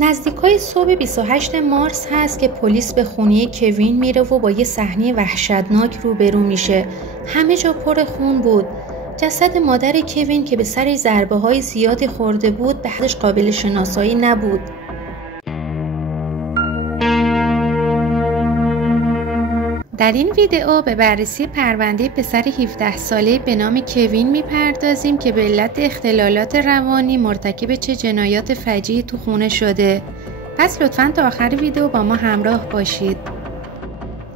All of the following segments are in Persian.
نزدیکای صبح 28 مارس هست که پلیس به خونه کوین میره و با یه صحنه وحشتناک روبرو میشه. همه جا پر خون بود. جسد مادر کوین که به سر ضربه‌های زیادی خورده بود به حدش قابل شناسایی نبود. در این ویدئو به بررسی پرونده پسر 17 ساله به نام کوین میپردازیم که به علت اختلالات روانی مرتکب چه جنایات فجیعی تو خونه شده. پس لطفاً تا آخر ویدئو با ما همراه باشید.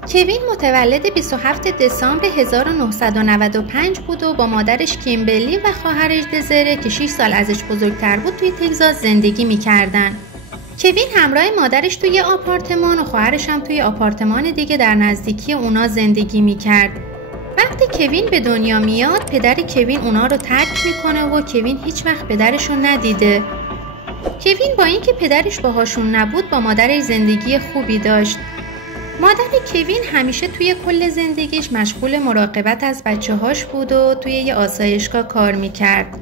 کوین متولد 27 دسامبر 1995 بود و با مادرش کیمبرلی و خواهرش دزره که 6 سال ازش بزرگتر بود توی تگزاس زندگی میکردن. کوین همراه مادرش توی آپارتمان و خواهرش هم توی آپارتمان دیگه در نزدیکی اونا زندگی میکرد. وقتی کوین به دنیا میاد پدر کوین اونا رو ترک میکنه و کوین هیچ وقت پدرش رو ندیده. کوین با اینکه پدرش باهاشون نبود با مادرش زندگی خوبی داشت. مادر کوین همیشه توی کل زندگیش مشغول مراقبت از بچه‌هاش بود و توی یه آسایشگاه کار میکرد.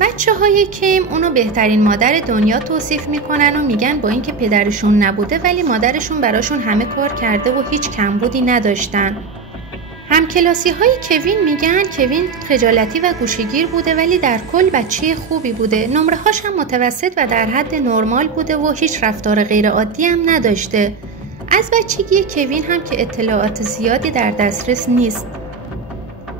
بچه‌های کیم اونو بهترین مادر دنیا توصیف میکنن و میگن با اینکه پدرشون نبوده ولی مادرشون براشون همه کار کرده و هیچ کمبودی نداشتن. همکلاسی‌های کوین میگن کوین خجالتی و گوشه‌گیر بوده ولی در کل بچه خوبی بوده. نمره‌هاش هم متوسط و در حد نرمال بوده و هیچ رفتار غیر عادی هم نداشته. از بچگی کوین هم که اطلاعات زیادی در دسترس نیست.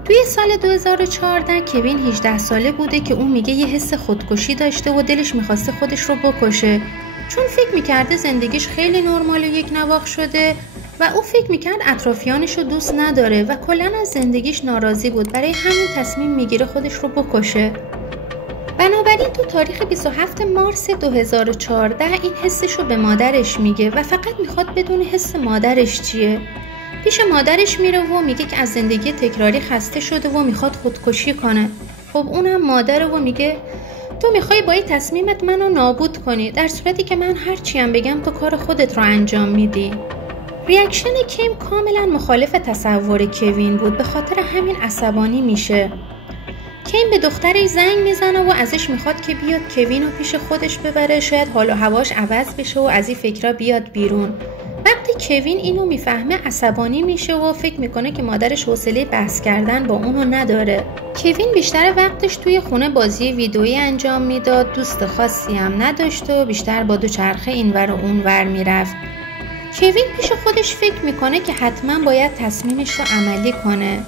توی سال 2014 کوین 18 ساله بوده که اون میگه یه حس خودکشی داشته و دلش میخواسته خودش رو بکشه چون فکر میکرده زندگیش خیلی نرمال و یک نواخت شده و او فکر میکرد اطرافیانش رو دوست نداره و کلاً از زندگیش ناراضی بود. برای همین تصمیم میگیره خودش رو بکشه. بنابراین تو تاریخ 27 مارس 2014 این حسش رو به مادرش میگه و فقط میخواد بدونه حس مادرش چیه. پیش مادرش میره و میگه که از زندگی تکراری خسته شده و میخواد خودکشی کنه. خب اونم مادره و میگه تو میخوای با این تصمیمت منو نابود کنی در صورتی که من هرچی هم بگم تو کار خودت رو انجام میدی. ریاکشن کیم کاملا مخالف تصور کوین بود. به خاطر همین عصبانی میشه. کیم به دخترش زنگ میزنه و ازش میخواد که بیاد کوین رو پیش خودش ببره، شاید حال و هواش عوض بشه و از این فکرها بیاد بیرون. وقتی کوین اینو میفهمه عصبانی میشه و فکر میکنه که مادرش حوصله بحث کردن با اونو نداره. کوین بیشتر وقتش توی خونه بازی ویدئویی انجام میداد، دوست خاصی هم نداشت و بیشتر با دوچرخه اینور و اونور میرفت. کوین پیش خودش فکر میکنه که حتما باید تصمیمش رو عملی کنه.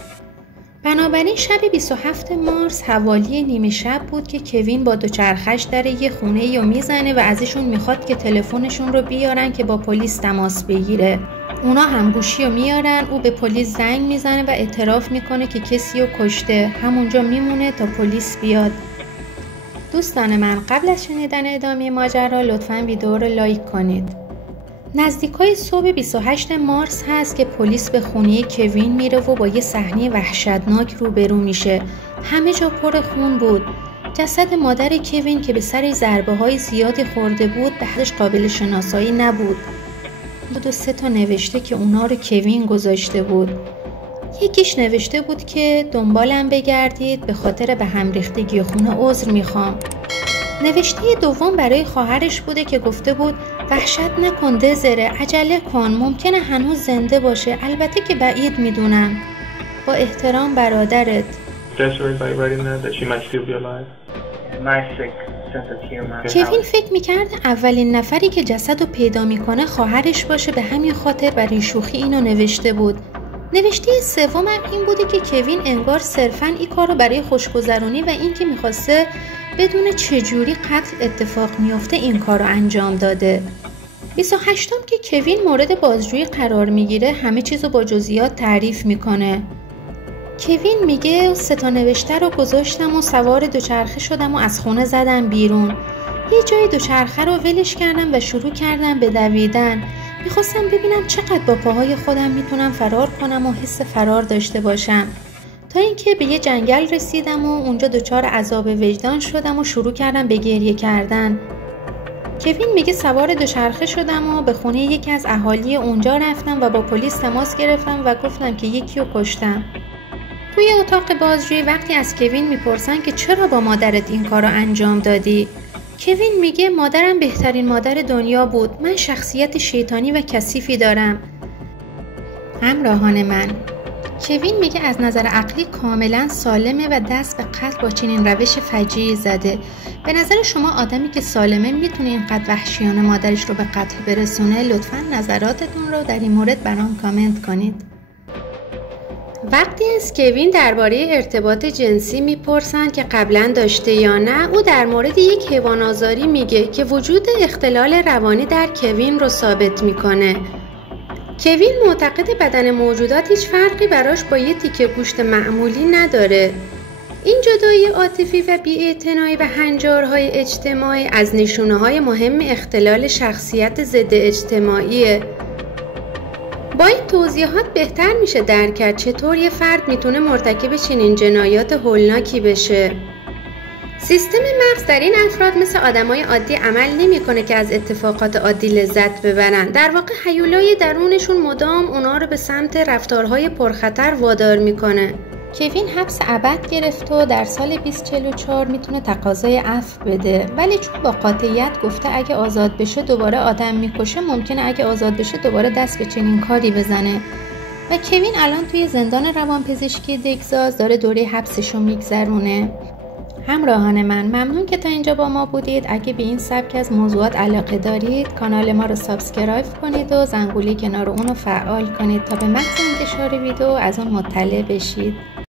بنابراین شب 27 مارس حوالی نیمه شب بود که کوین با دوچرخش در یه خونه رو میزنه و ازشون میخواد که تلفنشون رو بیارن که با پلیس تماس بگیره. اونا هم گوشی رو میارن. او به پلیس زنگ میزنه و اعتراف میکنه که کسی رو کشته. همونجا میمونه تا پلیس بیاد. دوستان من قبل از شنیدن ادامه ماجرا لطفاً ویدیو رو لایک کنید. نزدیکای صبح 28 مارس هست که پلیس به خونه کوین میره و با یه صحنه وحشتناک روبرو میشه. همه جا پر خون بود. جسد مادر کوین که به سر ضربه‌های زیادی خورده بود به حدش قابل شناسایی نبود. 2 تا نوشته که اونا رو کوین گذاشته بود. یکیش نوشته بود که دنبالم بگردید، به خاطر به هم ریختگی خونه عذر میخوام. نوشته دوم برای خواهرش بوده که گفته بود وحشت نکن دزره، عجله کن، ممکنه هنوز زنده باشه، البته که بعید میدونم. با احترام برادرت. کوین فکر میکرد اولین نفری که جسد رو پیدا میکنه خواهرش باشه، به همین خاطر برای شوخی اینو نوشته بود. نوشته سوم هم این بوده که کوین انگار صرفاً این کار رو برای خوشگذرانی و این که میخواسته بدون چجوری قتل اتفاق میفته این کار رو انجام داده. 28م که کوین مورد بازجویی قرار میگیره همه چیزو با جزئیات تعریف میکنه. کوین میگه 3 تا نوشته رو گذاشتم و سوار دوچرخه شدم و از خونه زدم بیرون. یه جای دوچرخه رو ولش کردم و شروع کردم به دویدن. میخواستم ببینم چقدر با پاهای خودم میتونم فرار کنم و حس فرار داشته باشم، تا اینکه به یه جنگل رسیدم و اونجا دچار عذاب وجدان شدم و شروع کردم به گریه کردن. کوین میگه سوار دوچرخه شدم و به خونه یکی از اهالی اونجا رفتم و با پلیس تماس گرفتم و گفتم که یکی رو کشتم. توی اتاق بازجویی وقتی از کوین میپرسن که چرا با مادرت این کار رو انجام دادی، کوین میگه مادرم بهترین مادر دنیا بود. من شخصیت شیطانی و کثیفی دارم. همراهان من، کوین میگه از نظر عقلی کاملا سالمه و دست به قتل با چنین روش فجیعی زده. به نظر شما آدمی که سالمه میتونه اینقدر وحشیانه مادرش رو به قتل برسونه؟ لطفاً نظراتتون رو در این مورد برام کامنت کنید. وقتی از کوین درباره ارتباط جنسی میپرسن که قبلا داشته یا نه، او در مورد یک حیوان آزاری میگه که وجود اختلال روانی در کوین رو ثابت میکنه. کوین معتقد بدن موجودات هیچ فرقی براش با یه تیکه گوشت معمولی نداره. این جدایی عاطفی و بی‌اعتنایی به هنجارهای اجتماعی از نشونه‌های مهم اختلال شخصیت ضد اجتماعیه. با این توضیحات بهتر میشه درک کرد چطور یه فرد میتونه مرتکب چنین جنایات هولناکی بشه. سیستم مغز در این افراد مثل آدمای عادی عمل نمیکنه که از اتفاقات عادی لذت ببرن. در واقع هیولای درونشون مدام اونا رو به سمت رفتارهای پرخطر وادار میکنه. کوین حبس ابد گرفت و در سال 2044 میتونه تقاضای عفو بده، ولی چون با قاطعیت گفته اگه آزاد بشه دوباره آدم میکشه، ممکنه اگه آزاد بشه دوباره دست به چنین کاری بزنه. و کوین الان توی زندان روانپزشکی تگزاس داره دوره حبسشو میگذرونه. همراهان من، ممنون که تا اینجا با ما بودید. اگه به این سبک از موضوعات علاقه دارید، کانال ما رو سابسکرایب کنید و زنگوله کنار اون رو فعال کنید تا به محض انتشار ویدیو از اون مطلع بشید.